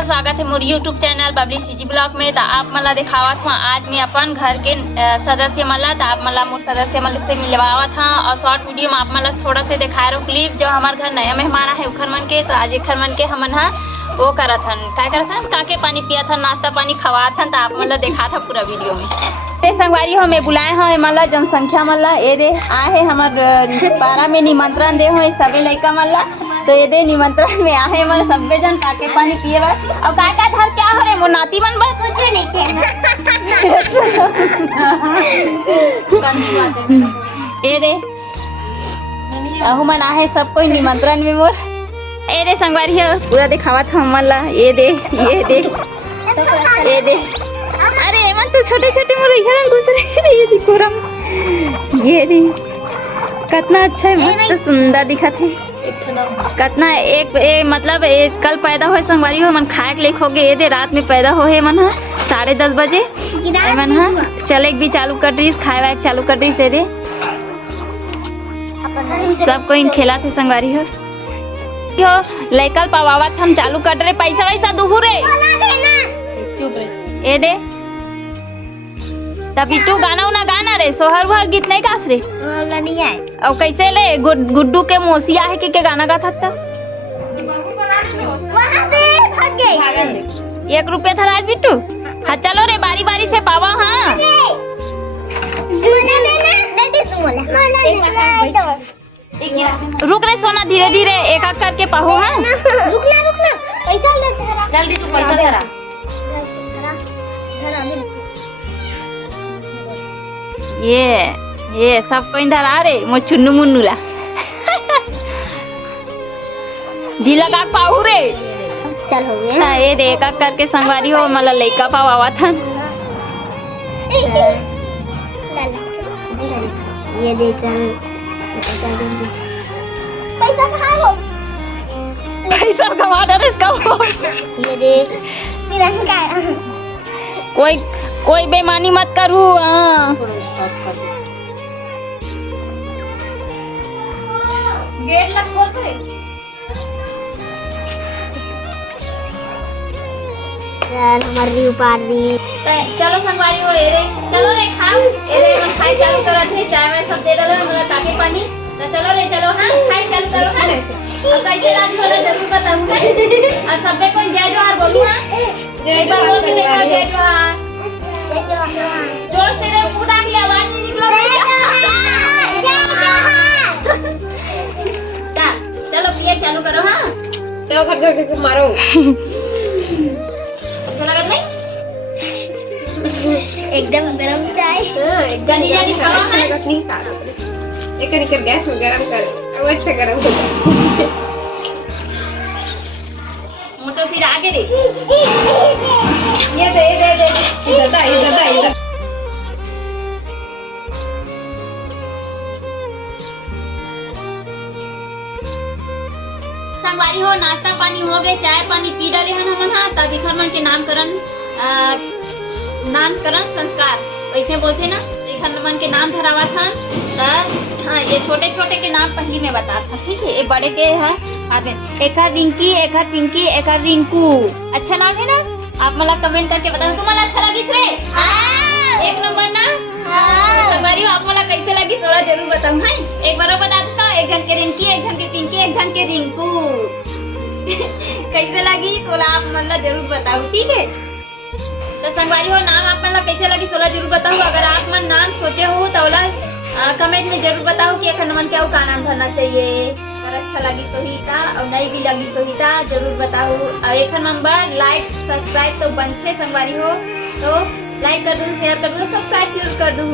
नमस्कार, स्वागत है मोर YouTube channel Babli CG vlog में। तो आप मला दिखावत हूँ आज मैं अपन घर के सदस्य मला, तो आप मला मोर सदस्य मला से मिलवावत हाँ। और शॉर्ट वीडियो में आप मला थोड़ा से दिखा रहा हूँ क्लिप जो हमारे घर नया मेहमान है उखर मन के। तो आज एखर मन के हमन हाँ वो करत हन, क्या करत हन, काके पानी पिया था, नाश्ता पानी खवात हन। तो आप मला देखा था पूरा वीडियो में। संगवारी हो मैं बुलाए हाँ मला जनसंख्या मला ये दे आहे हमार पारा में निमंत्रण दे हो सभी लड़का मला। तो ये दे निमंत्रण में आहे मन सबे जन काके पानी पिए बा। अब का धर क्या हो रे मोर नाती मन बस कुछ नहीं ये दे अहु मन आहे सब कोई निमंत्रण में मोर। ये दे संगवारी हो पूरा दिखावा था मला ये दे ये दे अरे मन तो छोटे छोटे मोर इधर दूसरे ये देखो रम ये दे कितना अच्छा है, मस्त सुंदर दिखत है कितना एक मतलब कल पैदा हो संगवारी हो मन खाए के लेख हो गए। ये दे रात में पैदा हो है मन हा 10:30 बजे मन हा चले भी चालू कर रही खाए वाए चालू कर रही। दे सब कोई खेला थे संगवारी हो लेकल पवावत हम चालू कर रहे पैसा वैसा दूहू रे चुप रे। ये दे तभी तू गाना उना गाना रे सोहर वहर गीत नहीं गास रे नहीं है। और कैसे ले गुड्डू के मौसिया है कि गाना गाता था 1 रुपया था राज बिट्टू। हाँ चलो रे बारी बारी से पावा हाँ रुक रे सोना धीरे धीरे एक एक करके पाहो हाँ रुकना पैसा जल्दी तू पैसा धरा ये सब कोई इधर आ रे मो चुन्नू मुन्नू ला दी लगा पाऊ रे चल हो गया। हाँ ये देखा करके संगवारी हो मला लइका पाव आवा था ये दे चल पैसा कहाँ हो पैसा कमा दे इसका ये दे तिरंगा कोई बेईमानी मत करू हाँ गेट लग खोल दे यार हमारी उपारी चलो संगवारी हो रे चलो रे खाओ रे हम खाई चालू करत है चाय में सब दे डालो हमरा ताके पानी। तो चलो रे चलो हाँ खाई चालू करो हाँ अब कैसे राज होला जरूर बताऊंगा। और सबे कोई जय जोहार बोलू हाँ जय जोहार बोल के जय जोहार जोर से रे पूरा की आवाज नहीं निकला चलो पिए चालू करो हाँ तो घर घर मारो अच्छा लगा नहीं एकदम गरम चाय एकदम जल्दी खाओ हाँ एक निकर गैस में गरम कर अब अच्छा गरम हो मोटो फिर आगे रे ये दे इधर संगवारी हो नाश्ता पानी हो गए चाय पानी पी डाले हन हमन हाँ तब इखर मन के नामकरण संस्कार वैसे बोलते ना इखर मन के नाम धरावा था। हाँ ये छोटे छोटे के नाम पहली में बता था ठीक है। ये बड़े के है आगे एक रिंकी एक पिंकी एक रिंकू। अच्छा लगे ना आप मला कमेंट करके बताओ तुम्हारा अच्छा लगी रे एक नंबर ना संगवारी हो आप मला कैसे लगी थोड़ा जरूर बताओ हाँ एक बार बता देता एक जन के रिंकी एक जन के पिंकी एक जन के रिंकू कैसे लगी थोड़ा आप मला जरूर बताओ ठीक है। तो संगवारी हो नाम आप मला कैसे लगी थोड़ा जरूर बताओ। अगर आप मन नाम सोचे हो तो कमेंट में जरूर बताओ कि एक नंबर क्या का नाम भरना चाहिए। अगर अच्छा लगी तो ही था और नहीं भी लगी तो ही था जरूर बताओ। और एक नंबर लाइक सब्सक्राइब तो बन से संगवारी हो तो लाइक कर दूँ शेयर कर दूँ सब्सक्राइब जरूर कर दूँ।